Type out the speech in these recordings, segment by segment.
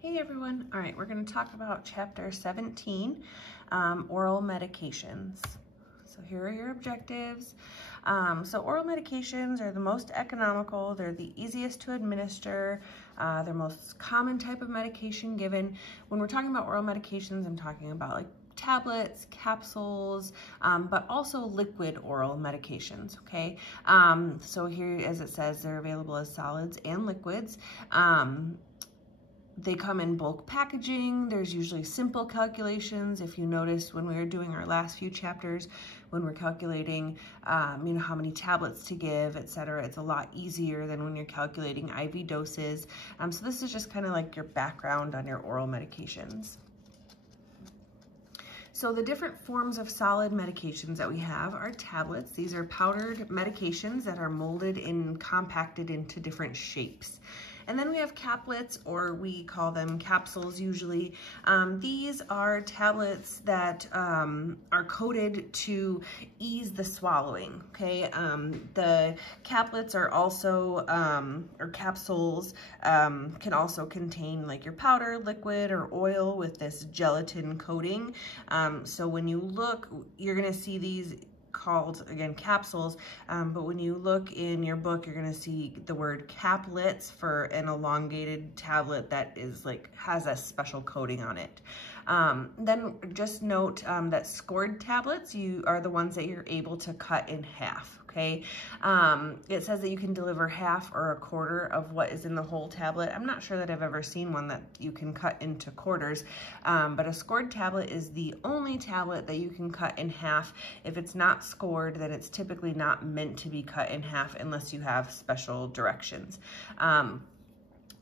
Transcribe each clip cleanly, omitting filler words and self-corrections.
Hey everyone. All right, we're going to talk about chapter 17, oral medications. So here are your objectives. So oral medications are the most economical, they're the easiest to administer, they're most common type of medication given. When we're talking about oral medications, I'm talking about like tablets, capsules, but also liquid oral medications, okay? So here, as it says, they're available as solids and liquids. They come in bulk packaging. There's usually simple calculations. If you notice when we were doing our last few chapters, when we're calculating, how many tablets to give, etc., it's a lot easier than when you're calculating IV doses. So this is just kind of like your background on your oral medications. So the different forms of solid medications that we have are tablets. These are powdered medications that are molded and compacted into different shapes. And then we have caplets, or we call them capsules usually. These are tablets that are coated to ease the swallowing, okay? The caplets are also, or capsules, can also contain like your powder, liquid, or oil with this gelatin coating. So when you look, you're gonna see these called, again, capsules, but when you look in your book, you're gonna see the word caplets for an elongated tablet that is like, has a special coating on it. Then just note that scored tablets, you are the ones that you're able to cut in half, okay? It says that you can deliver half or a quarter of what is in the whole tablet. I'm not sure that I've ever seen one that you can cut into quarters, but a scored tablet is the only tablet that you can cut in half. If it's not scored, then it's typically not meant to be cut in half unless you have special directions.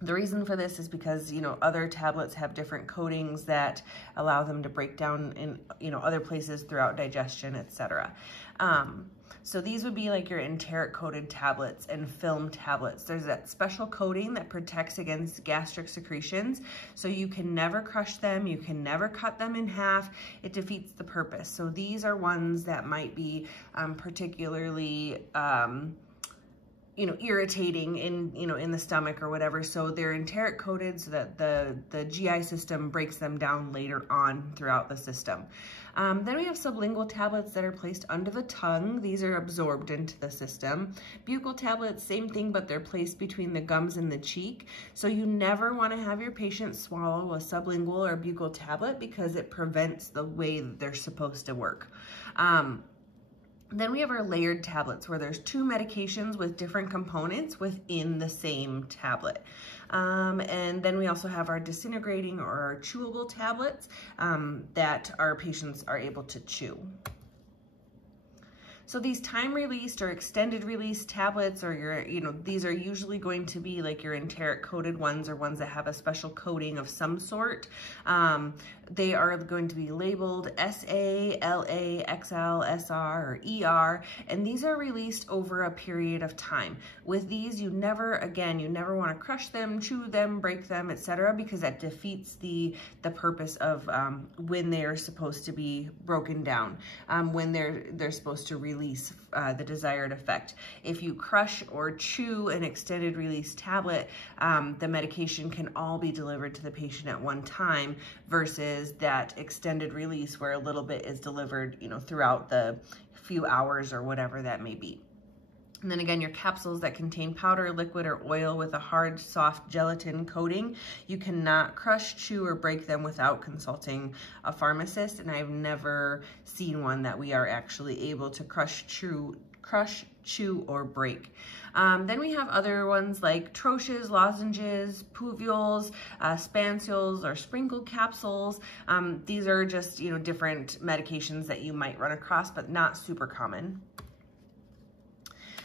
The reason for this is because, other tablets have different coatings that allow them to break down in, other places throughout digestion, etc. So these would be like your enteric coated tablets and film tablets. There's that special coating that protects against gastric secretions. So you can never crush them. You can never cut them in half. It defeats the purpose. So these are ones that might be particularly irritating in the stomach or whatever. So they're enteric coated so that the GI system breaks them down later on throughout the system. Then we have sublingual tablets that are placed under the tongue. These are absorbed into the system. Buccal tablets, same thing, but they're placed between the gums and the cheek. So you never want to have your patient swallow a sublingual or buccal tablet because it prevents the way that they're supposed to work. Then we have our layered tablets where there's two medications with different components within the same tablet. And then we also have our disintegrating or our chewable tablets that our patients are able to chew. So these time-released or extended-release tablets, or these are usually going to be like your enteric coated ones or ones that have a special coating of some sort. They are going to be labeled SA, LA, XL, SR, or ER, and these are released over a period of time. With these, you never want to crush them, chew them, break them, etc., because that defeats the purpose of when they are supposed to be broken down, when they're supposed to release the desired effect. If you crush or chew an extended release tablet, the medication can all be delivered to the patient at one time versus that extended release where a little bit is delivered, throughout the few hours or whatever that may be. And then again, your capsules that contain powder, liquid, or oil with a hard, soft gelatin coating, you cannot crush, chew, or break them without consulting a pharmacist. And I've never seen one that we are actually able to crush, chew, or break. Then we have other ones like troches, lozenges, puvules, spansules, or sprinkle capsules. These are just, different medications that you might run across, but not super common.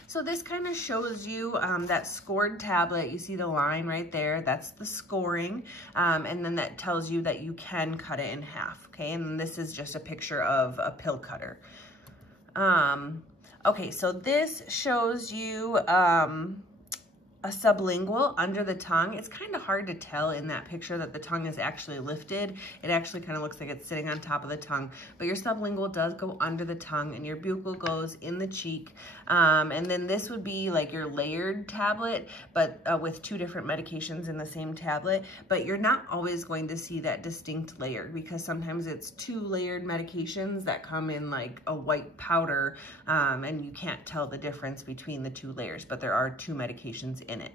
So this kind of shows you that scored tablet. You see the line right there, that's the scoring. And then that tells you that you can cut it in half, okay? And this is just a picture of a pill cutter. Okay, so this shows you a sublingual under the tongue. It's kind of hard to tell in that picture that the tongue is actually lifted. It actually kind of looks like it's sitting on top of the tongue, but your sublingual does go under the tongue and your buccal goes in the cheek. And then this would be like your layered tablet, but with 2 different medications in the same tablet, but you're not always going to see that distinct layer because sometimes it's 2 layered medications that come in like a white powder, and you can't tell the difference between the 2 layers, but there are 2 medications in it.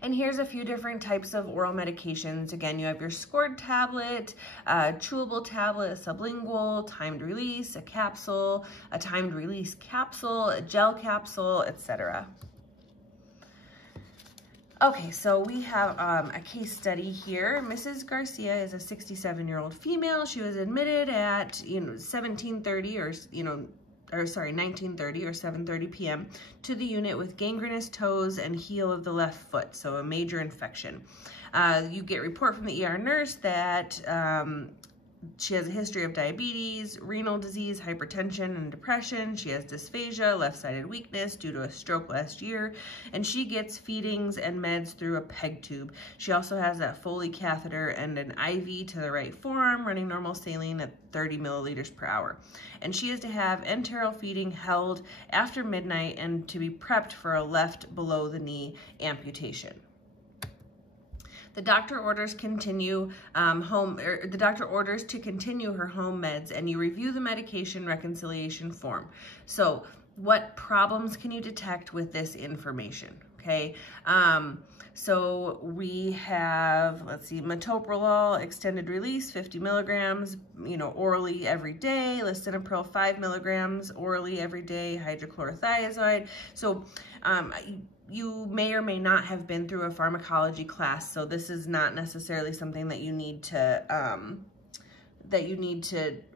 And here's a few different types of oral medications. Again, you have your scored tablet, chewable tablet, a sublingual, timed release, a capsule, a timed release capsule, a gel capsule, etc. Okay, so we have a case study here. Mrs. Garcia is a 67-year-old female. She was admitted at 19:30 or 7:30 p.m. to the unit with gangrenous toes and heel of the left foot, so a major infection. You get a report from the ER nurse that she has a history of diabetes, renal disease, hypertension, and depression. She has dysphagia, left-sided weakness due to a stroke last year, and she gets feedings and meds through a PEG tube. She also has that Foley catheter and an IV to the right forearm, running normal saline at 30 milliliters per hour. And she is to have enteral feeding held after midnight and to be prepped for a left below the knee amputation. The doctor orders to continue her home meds, and you review the medication reconciliation form. So what problems can you detect with this information? Okay, so we have, let's see, metoprolol extended release 50 milligrams, orally every day, lisinopril 5 milligrams orally every day, hydrochlorothiazide. So you may or may not have been through a pharmacology class, so this is not necessarily something that you need to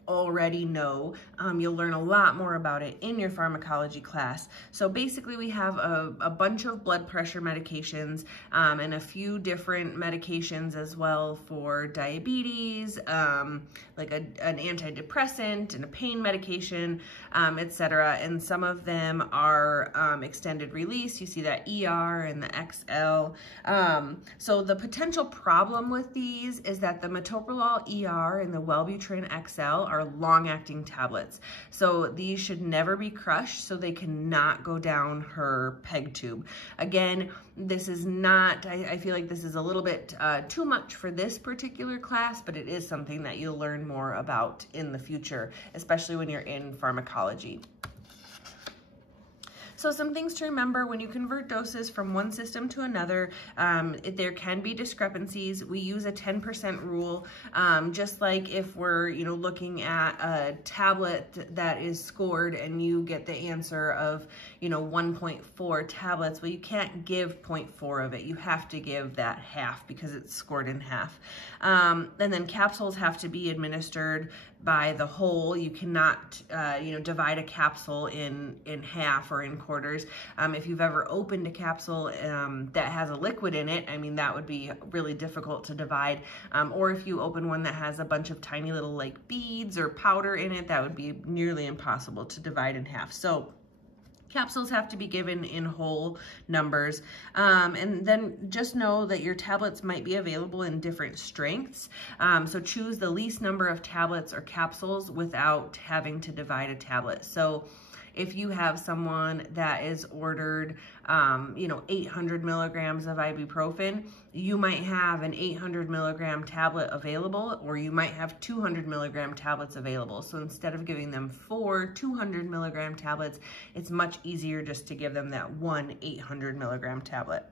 already know. You'll learn a lot more about it in your pharmacology class. So basically we have a bunch of blood pressure medications and a few different medications as well for diabetes, like an antidepressant and a pain medication, etc. And some of them are extended release. You see that ER and the XL. So the potential problem with these is that the metoprolol ER and the Wellbutrin XL are long-acting tablets. So these should never be crushed, so they cannot go down her PEG tube. Again, this is not, I feel like this is a little bit too much for this particular class, but it is something that you'll learn more about in the future, especially when you're in pharmacology. So some things to remember when you convert doses from one system to another, there can be discrepancies. We use a 10% rule, just like if we're looking at a tablet that is scored and you get the answer of 1.4 tablets. Well, you can't give 0.4 of it. You have to give that half because it's scored in half. And then capsules have to be administered by the whole. You cannot, divide a capsule in half or in quarters. If you've ever opened a capsule that has a liquid in it, I mean, that would be really difficult to divide. Or if you open one that has a bunch of tiny little like beads or powder in it, that would be nearly impossible to divide in half. So capsules have to be given in whole numbers. And then just know that your tablets might be available in different strengths. So choose the least number of tablets or capsules without having to divide a tablet. So if you have someone that is ordered, 800 milligrams of ibuprofen, you might have an 800 milligram tablet available, or you might have 200 milligram tablets available. So instead of giving them 4 200 milligram tablets, it's much easier just to give them that one 800 milligram tablet.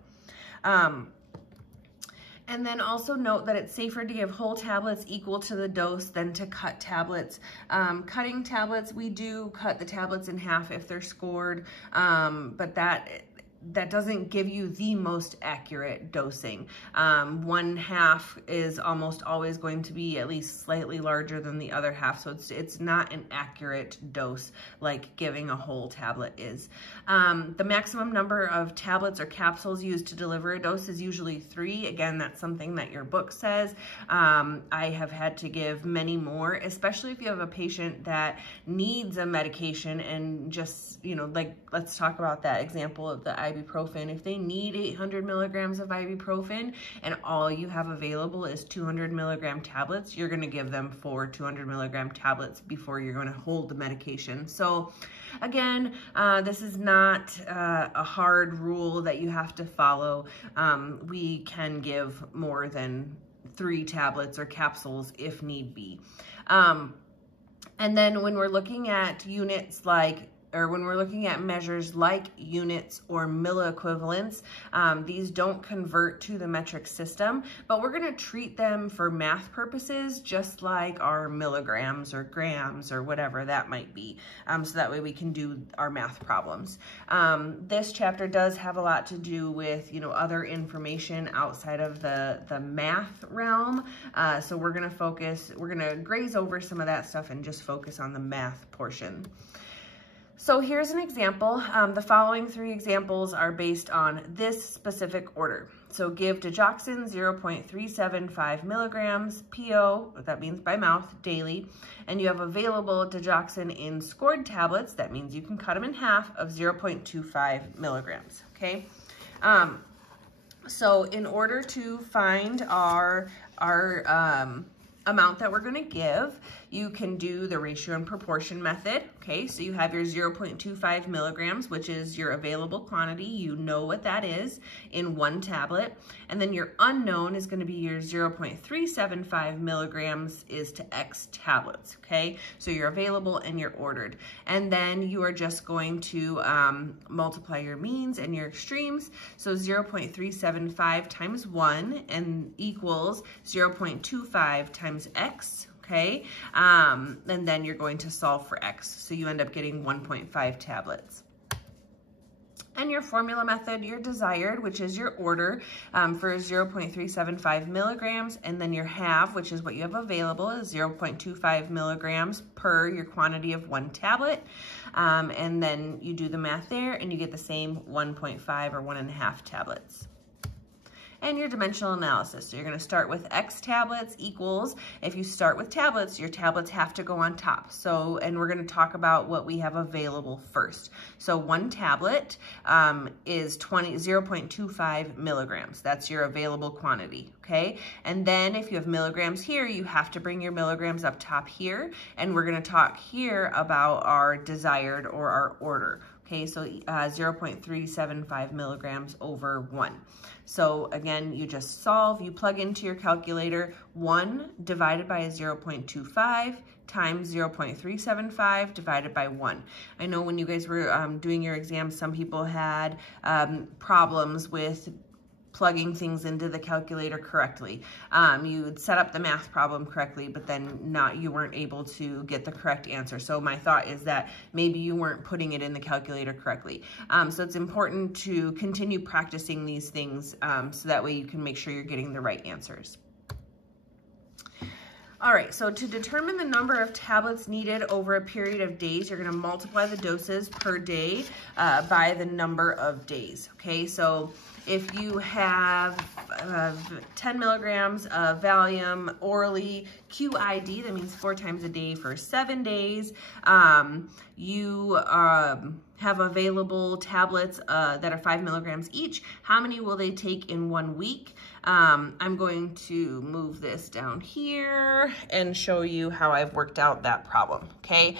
And then also note that it's safer to give whole tablets equal to the dose than to cut tablets. Cutting tablets, we do cut the tablets in half if they're scored, but that doesn't give you the most accurate dosing. 1/2 is almost always going to be at least slightly larger than the other half, so it's not an accurate dose like giving a whole tablet is. The maximum number of tablets or capsules used to deliver a dose is usually 3. Again, that's something that your book says. I have had to give many more, especially if you have a patient that needs a medication and just, like, let's talk about that example of the ibuprofen, if they need 800 milligrams of ibuprofen and all you have available is 200 milligram tablets, you're going to give them 4 200 milligram tablets before you're going to hold the medication. So again, this is not a hard rule that you have to follow. We can give more than 3 tablets or capsules if need be. And then when we're looking at units when we're looking at measures like units or milliequivalents, these don't convert to the metric system, but we're going to treat them for math purposes just like our milligrams or grams or whatever that might be, so that way we can do our math problems. This chapter does have a lot to do with, you know, other information outside of the math realm, so we're going to graze over some of that stuff and just focus on the math portion. So here's an example. The following 3 examples are based on this specific order. So give digoxin 0.375 milligrams PO, that means by mouth, daily, and you have available digoxin in scored tablets, that means you can cut them in half, of 0.25 milligrams, okay? So in order to find our amount that we're going to give, you can do the ratio and proportion method. Okay, so you have your 0.25 milligrams, which is your available quantity. You know what that is in 1 tablet. And then your unknown is going to be your 0.375 milligrams is to X tablets. Okay, so you're available and you're ordered. And then you are just going to multiply your means and your extremes. So 0.375 times 1 and equals 0.25 times X. Okay, and then you're going to solve for X. So you end up getting 1.5 tablets. And your formula method, your desired, which is your order for 0.375 milligrams, and then your half, which is what you have available, is 0.25 milligrams per your quantity of 1 tablet. And then you do the math there, and you get the same 1.5 or 1.5 tablets. And your dimensional analysis. So you're going to start with X tablets equals, if you start with tablets, your tablets have to go on top. So, and we're going to talk about what we have available first. So 1 tablet is 0.25 milligrams. That's your available quantity, okay? And then if you have milligrams here, you have to bring your milligrams up top here. And we're going to talk here about our desired or our order. Okay, so 0.375 milligrams over 1. So again, you just solve, you plug into your calculator 1 divided by 0.25 times 0.375 divided by 1. I know when you guys were doing your exams, some people had problems with plugging things into the calculator correctly. You would set up the math problem correctly, but then you weren't able to get the correct answer. So my thought is that maybe you weren't putting it in the calculator correctly. So it's important to continue practicing these things so that way you can make sure you're getting the right answers. All right, so to determine the number of tablets needed over a period of days, you're going to multiply the doses per day by the number of days, okay? So if you have 10 milligrams of Valium orally QID, that means 4 times a day for 7 days, you have available tablets that are 5 milligrams each. How many will they take in 1 week? I'm going to move this down here and show you how I've worked out that problem, okay?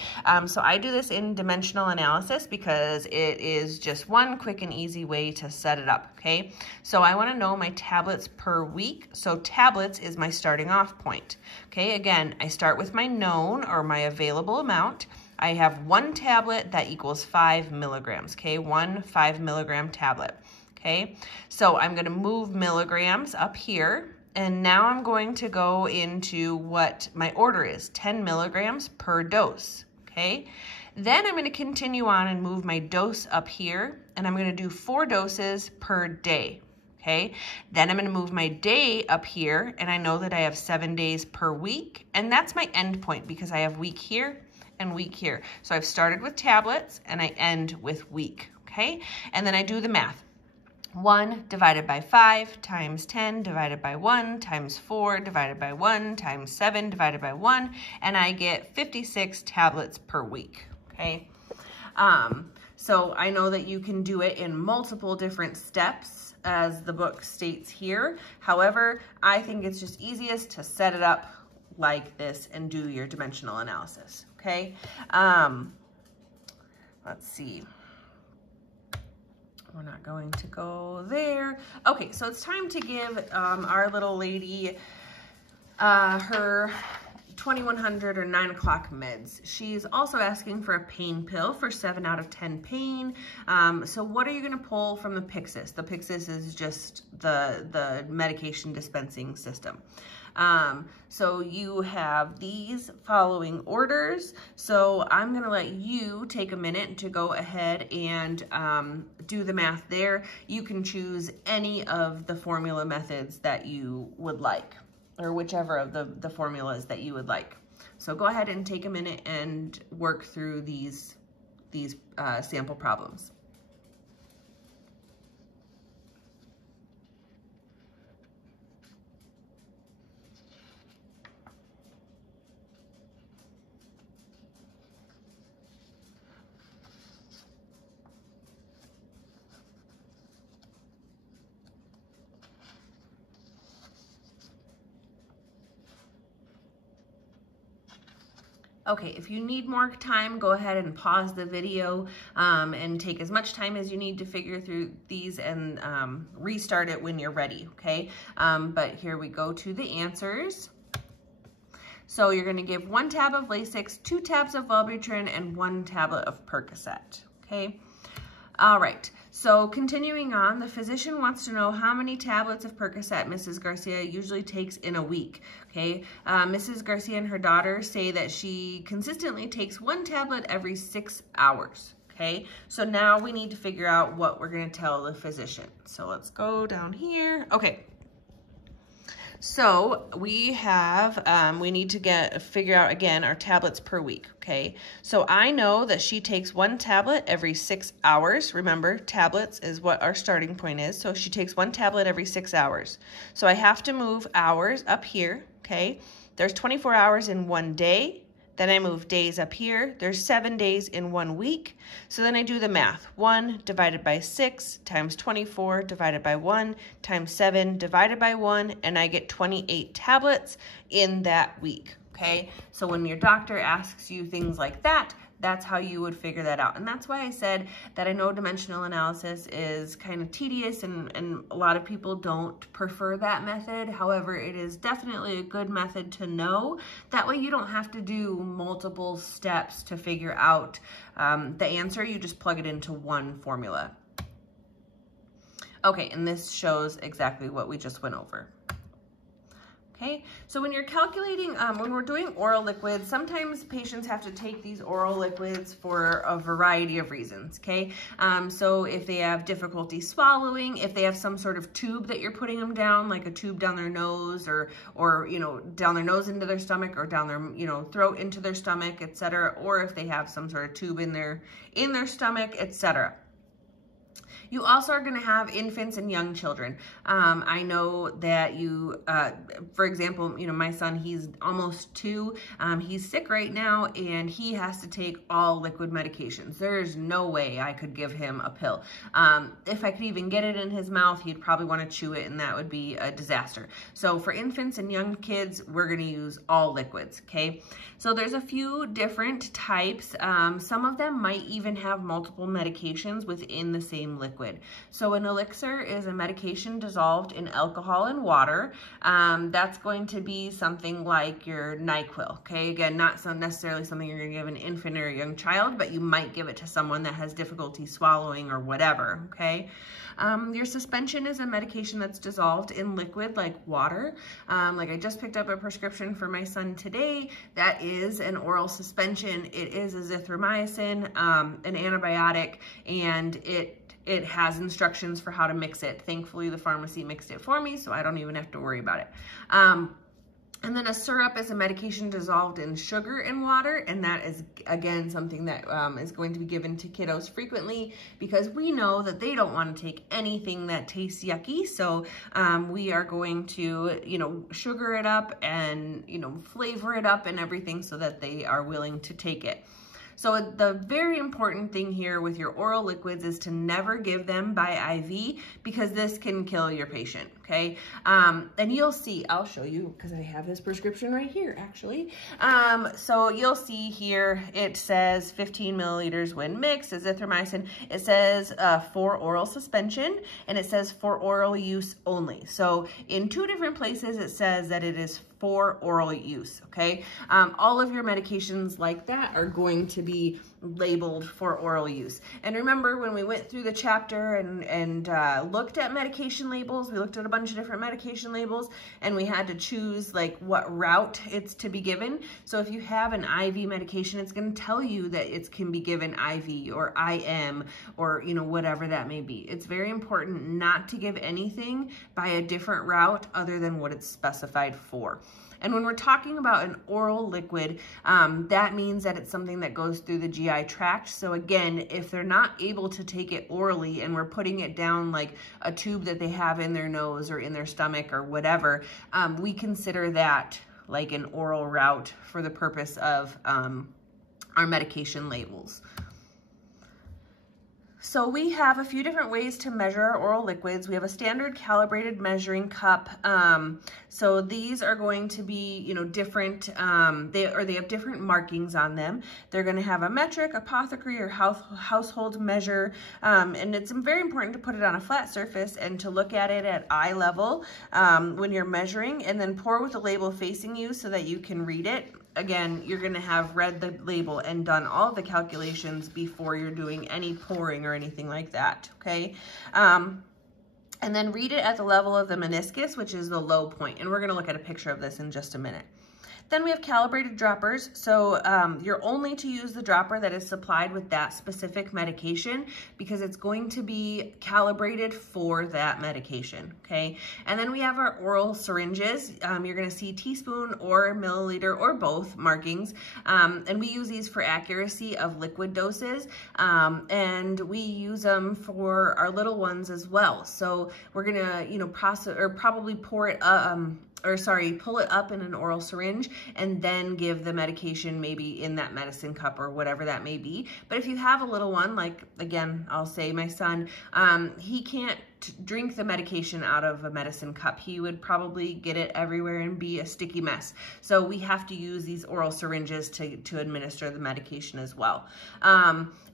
So I do this in dimensional analysis because it is just one quick and easy way to set it up, okay? So I want to know my tablets per week. So tablets is my starting off point, okay? Again, I start with my known or my available amount. I have 1 tablet that equals 5 milligrams, okay? 1 5 milligram tablet. Okay, so I'm going to move milligrams up here, and now I'm going to go into what my order is, 10 milligrams per dose, okay? Then I'm going to continue on and move my dose up here, and I'm going to do 4 doses per day, okay? Then I'm going to move my day up here, and I know that I have 7 days per week, and that's my end point because I have week here and week here. So I've started with tablets, and I end with week, okay? And then I do the math. 1 divided by 5 times 10 divided by 1 times 4 divided by 1 times 7 divided by 1, and I get 56 tablets per week, okay? So I know that you can do it in multiple different steps as the book states here. However, I think it's just easiest to set it up like this and do your dimensional analysis, okay? Let's see. We're not going to go there. Okay, so it's time to give our little lady her 2100 or 9 o'clock meds. She's also asking for a pain pill for 7 out of 10 pain. So what are you going to pull from the Pyxis? The Pyxis is just the medication dispensing system. So you have these following orders. So I'm going to let you take a minute to go ahead and do the math there. You can choose any of the formula methods that you would like, or whichever of the formulas that you would like. So go ahead and take a minute and work through these sample problems. Okay, if you need more time, go ahead and pause the video and take as much time as you need to figure through these and restart it when you're ready, okay? But here we go to the answers. So you're gonna give 1 tab of Lasix, 2 tabs of Wellbutrin, and 1 tablet of Percocet, okay? All right, so continuing on, the physician wants to know how many tablets of Percocet Mrs. Garcia usually takes in a week, okay? Mrs. Garcia and her daughter say that she consistently takes 1 tablet every 6 hours, okay? So now we need to figure out what we're gonna tell the physician. So let's go down here. Okay. So we have, we need to figure out again our tablets per week, okay? So I know that she takes 1 tablet every 6 hours. Remember, tablets is what our starting point is. So she takes 1 tablet every 6 hours. So I have to move hours up here, okay? There's 24 hours in 1 day. Then I move days up here. There's 7 days in 1 week. So then I do the math. 1 divided by 6 times 24 divided by 1 times 7 divided by 1, and I get 28 tablets in that week, okay? So when your doctor asks you things like that, that's how you would figure that out. And that's why I said that I know dimensional analysis is kind of tedious and a lot of people don't prefer that method. However, it is definitely a good method to know. That way you don't have to do multiple steps to figure out the answer. You just plug it into one formula. Okay, and this shows exactly what we just went over. Okay, so when you're calculating, when we're doing oral liquids, sometimes patients have to take these oral liquids for a variety of reasons, okay? So if they have difficulty swallowing, if they have some sort of tube that you're putting them down, like a tube down their nose or you know, down their nose into their stomach or down their, you know, throat into their stomach, etc., or if they have some sort of tube in their stomach, etc. You also are going to have infants and young children. I know that you, for example, you know, my son, he's almost 2. He's sick right now and he has to take all liquid medications. There's no way I could give him a pill. If I could even get it in his mouth, he'd probably want to chew it and that would be a disaster. So for infants and young kids, we're going to use all liquids, okay? So there's a few different types. Some of them might even have multiple medications within the same liquid. So an elixir is a medication dissolved in alcohol and water. That's going to be something like your NyQuil, okay? Again, not necessarily something you're going to give an infant or a young child, but you might give it to someone that has difficulty swallowing or whatever, okay? Your suspension is a medication that's dissolved in liquid like water. Like I just picked up a prescription for my son today. That is an oral suspension. It is azithromycin, an antibiotic, and it has instructions for how to mix it. Thankfully, the pharmacy mixed it for me, so I don't even have to worry about it. And then a syrup is a medication dissolved in sugar and water, and that is, again, something that is going to be given to kiddos frequently because we know that they don't want to take anything that tastes yucky. So we are going to, you know, sugar it up and, you know, flavor it up and everything so that they are willing to take it. So the very important thing here with your oral liquids is to never give them by IV, because this can kill your patient, okay? And you'll see, I'll show you because I have his prescription right here actually. So you'll see here, it says 15 milliliters when mixed, azithromycin. It says for oral suspension, and it says for oral use only. So in 2 different places, it says that it is for oral use, okay? All of your medications like that are going to be labeled for oral use. And remember, when we went through the chapter and looked at medication labels, we looked at a bunch of different medication labels, and we had to choose like what route it's to be given. So if you have an IV medication, it's going to tell you that it can be given IV or IM or, you know, whatever that may be. It's very important not to give anything by a different route other than what it's specified for. And when we're talking about an oral liquid, that means that it's something that goes through the GI tract. So again, if they're not able to take it orally and we're putting it down like a tube that they have in their nose or in their stomach or whatever, we consider that like an oral route for the purpose of our medication labels. So we have a few different ways to measure our oral liquids. We have a standard calibrated measuring cup. So these are going to be, you know, different, they have different markings on them. They're going to have a metric, apothecary, or household measure. And it's very important to put it on a flat surface and to look at it at eye level when you're measuring, and then pour with the label facing you so that you can read it. Again, you're going to have read the label and done all the calculations before you're doing any pouring or anything like that, okay? And then read it at the level of the meniscus, which is the low point. And we're going to look at a picture of this in just a minute. Then we have calibrated droppers. So you're only to use the dropper that is supplied with that specific medication, because it's going to be calibrated for that medication, okay? And then we have our oral syringes. You're gonna see teaspoon or milliliter or both markings. And we use these for accuracy of liquid doses. And we use them for our little ones as well. So we're gonna, you know, probably pull it up in an oral syringe and then give the medication maybe in that medicine cup or whatever that may be. But if you have a little one, like, again, I'll say my son, he can't drink the medication out of a medicine cup. He would probably get it everywhere and be a sticky mess. So we have to use these oral syringes to administer the medication as well.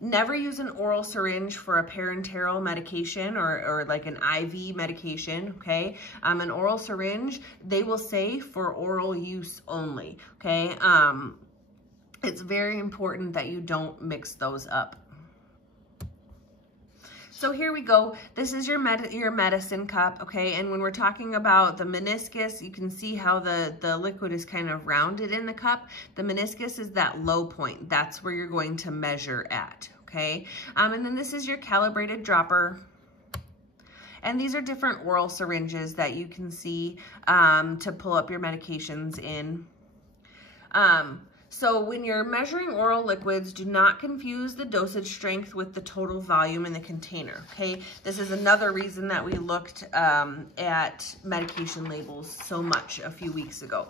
Never use an oral syringe for a parenteral medication or like an IV medication, okay? An oral syringe, they will say for oral use only, okay? It's very important that you don't mix those up. So here we go. This is your medicine cup, okay? And when we're talking about the meniscus, you can see how the liquid is kind of rounded in the cup. The meniscus is that low point. That's where you're going to measure at, okay? And then this is your calibrated dropper. And these are different oral syringes that you can see to pull up your medications in. So when you're measuring oral liquids, do not confuse the dosage strength with the total volume in the container, okay? This is another reason that we looked at medication labels so much a few weeks ago.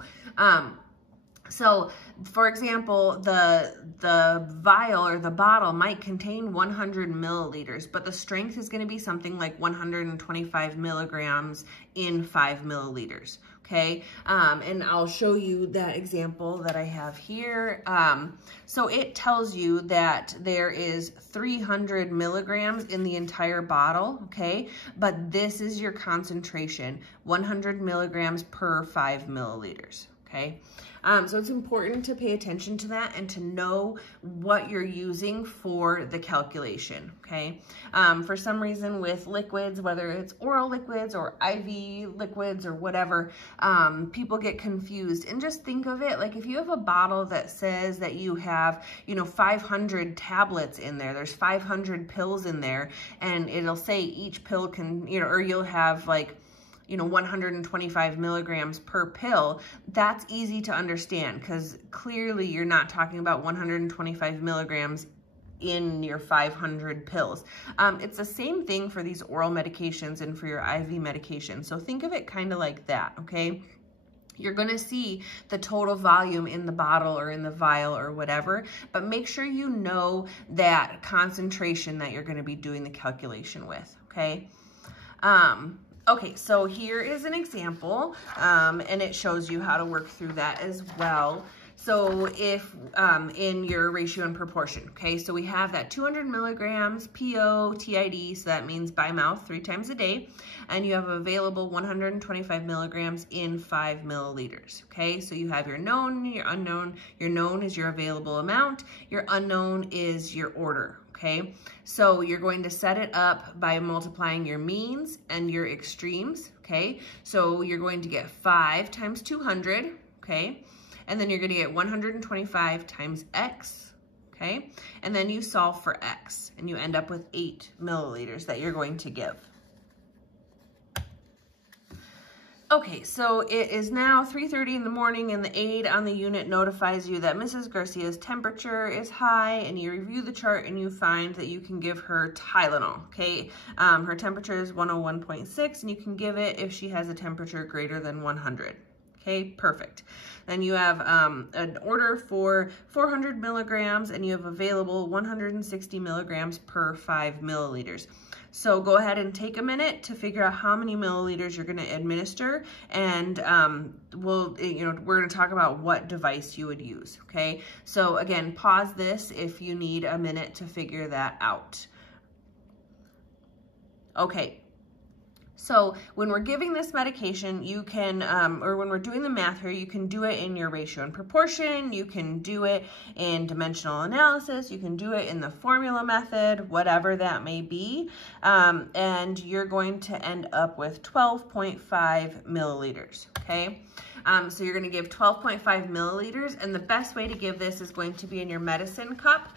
So, for example, the vial or the bottle might contain 100 milliliters, but the strength is going to be something like 125 milligrams in 5 milliliters. Okay, and I'll show you that example that I have here. So it tells you that there is 300 milligrams in the entire bottle, okay? But this is your concentration, 100 milligrams per 5 milliliters, okay? So it's important to pay attention to that and to know what you're using for the calculation, okay? For some reason with liquids, whether it's oral liquids or IV liquids or whatever, people get confused. And just think of it, like if you have a bottle that says that you have, 500 tablets in there, there's 500 pills in there, and it'll say each pill can, or you'll have like, 125 milligrams per pill, that's easy to understand because clearly you're not talking about 125 milligrams in your 500 pills. It's the same thing for these oral medications and for your IV medication. So think of it kind of like that, okay? you're going to see the total volume in the bottle or in the vial or whatever, but make sure you know that concentration that you're going to be doing the calculation with, okay? Okay, so here is an example, and it shows you how to work through that as well. So if in your ratio and proportion, okay, so we have that 200 milligrams PO TID, so that means by mouth 3 times a day, and you have available 125 milligrams in 5 milliliters, okay? So you have your known, your unknown. Your known is your available amount, your unknown is your order, okay? So you're going to set it up by multiplying your means and your extremes, okay? So you're going to get 5 times 200, okay? And then you're going to get 125 times X, okay? And then you solve for X, and you end up with 8 milliliters that you're going to give. Okay, so it is now 3:30 in the morning, and the aide on the unit notifies you that Mrs. Garcia's temperature is high, and you review the chart and you find that you can give her Tylenol, okay? Her temperature is 101.6, and you can give it if she has a temperature greater than 100. Okay, perfect. Then you have an order for 400 milligrams, and you have available 160 milligrams per 5 milliliters. So go ahead and take a minute to figure out how many milliliters you're going to administer, and we're going to talk about what device you would use. Okay, so again, pause this if you need a minute to figure that out. Okay. So when we're giving this medication, you can, or when we're doing the math here, you can do it in your ratio and proportion, you can do it in dimensional analysis, you can do it in the formula method, whatever that may be, and you're going to end up with 12.5 milliliters, okay? So you're going to give 12.5 milliliters, and the best way to give this is going to be in your medicine cup.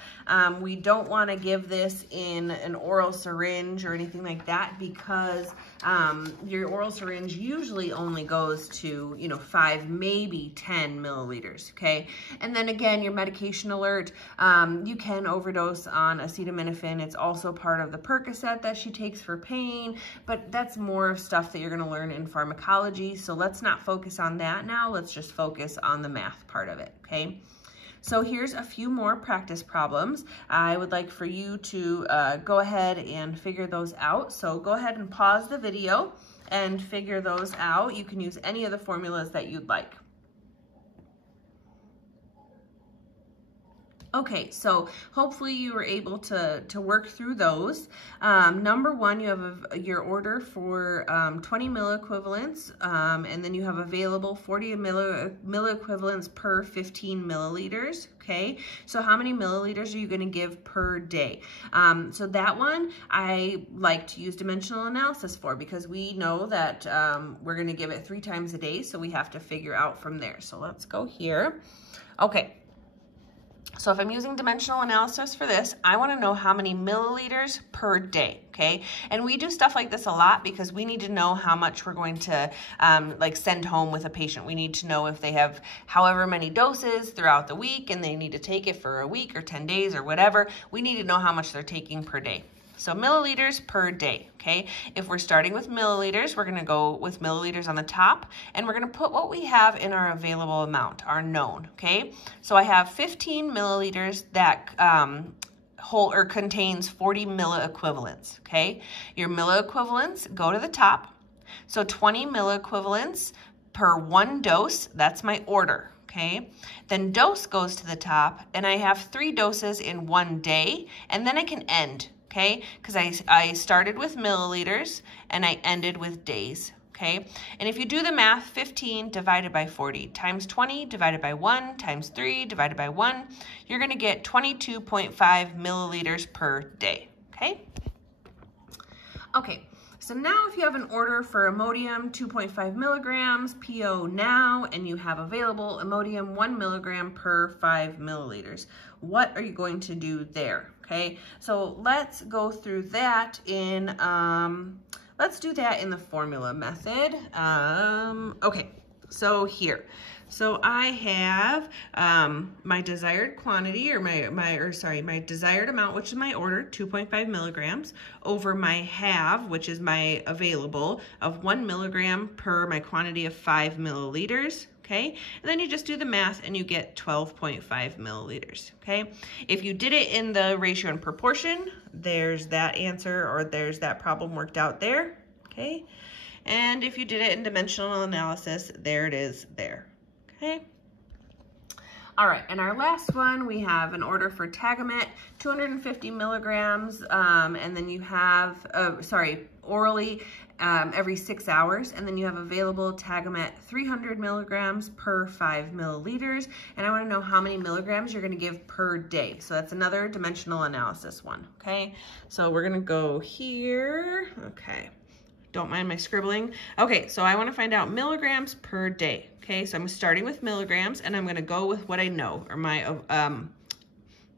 We don't want to give this in an oral syringe or anything like that, because your oral syringe usually only goes to, 5, maybe 10 milliliters, okay? And then again, your medication alert, you can overdose on acetaminophen. It's also part of the Percocet that she takes for pain, but that's more stuff that you're going to learn in pharmacology, so let's not focus on that now. Let's just focus on the math part of it, okay? So here's a few more practice problems. I would like for you to go ahead and figure those out. So go ahead and pause the video and figure those out. You can use any of the formulas that you'd like. Okay, so hopefully you were able to work through those. Number one, you have your order for 20 milliequivalents, and then you have available 40 milliequivalents per 15 milliliters, okay? So how many milliliters are you gonna give per day? So that one, I like to use dimensional analysis for, because we know that we're gonna give it 3 times a day, so we have to figure out from there. So let's go here. Okay. So if I'm using dimensional analysis for this, I want to know how many milliliters per day, okay? And we do stuff like this a lot because we need to know how much we're going to send home with a patient. We need to know if they have however many doses throughout the week and they need to take it for a week or 10 days or whatever. We need to know how much they're taking per day. So milliliters per day, okay? If we're starting with milliliters, we're gonna go with milliliters on the top, and we're gonna put what we have in our available amount, our known, okay? So I have 15 milliliters that contains 40 milliequivalents, okay? Your milliequivalents go to the top. So 20 milliequivalents per 1 dose, that's my order, okay? Then dose goes to the top, and I have 3 doses in 1 day, and then I can end, okay? Because I started with milliliters and I ended with days, okay? And if you do the math, 15 divided by 40 times 20 divided by 1 times 3 divided by 1, you're gonna get 22.5 milliliters per day, okay? Okay. So now if you have an order for Imodium 2.5 milligrams, PO now, and you have available Imodium 1 milligram per 5 milliliters, what are you going to do there, okay? So let's go through that in, let's do that in the formula method. Okay, So here, so I have my desired quantity, or my desired amount, which is my order, 2.5 milligrams, over my have, which is my available, of 1 milligram per my quantity of 5 milliliters. Okay, and then you just do the math and you get 12.5 milliliters. Okay, if you did it in the ratio and proportion, there's that answer, or there's that problem worked out there. Okay, and if you did it in dimensional analysis, there it is there. Okay. All right, and our last one, we have an order for Tagamet, 250 milligrams, and then you have, orally every 6 hours, and then you have available Tagamet 300 milligrams per 5 milliliters, and I want to know how many milligrams you're going to give per day. So that's another dimensional analysis one, okay? So we're going to go here, okay. Don't mind my scribbling. Okay, so I want to find out milligrams per day. Okay, so I'm starting with milligrams, and I'm going to go with what I know, or my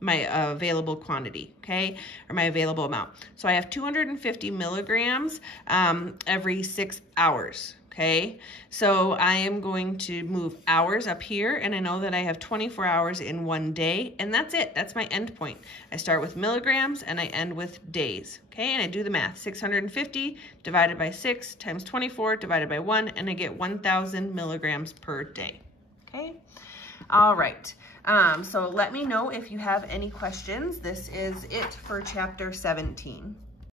available quantity, okay, or my available amount. So I have 250 milligrams every 6 hours. Okay, so I am going to move hours up here, and I know that I have 24 hours in one day, and that's it. That's my end point. I start with milligrams and I end with days. Okay, and I do the math. 650 divided by 6 times 24 divided by 1, and I get 1,000 milligrams per day. Okay, all right. So let me know if you have any questions. This is it for chapter 17.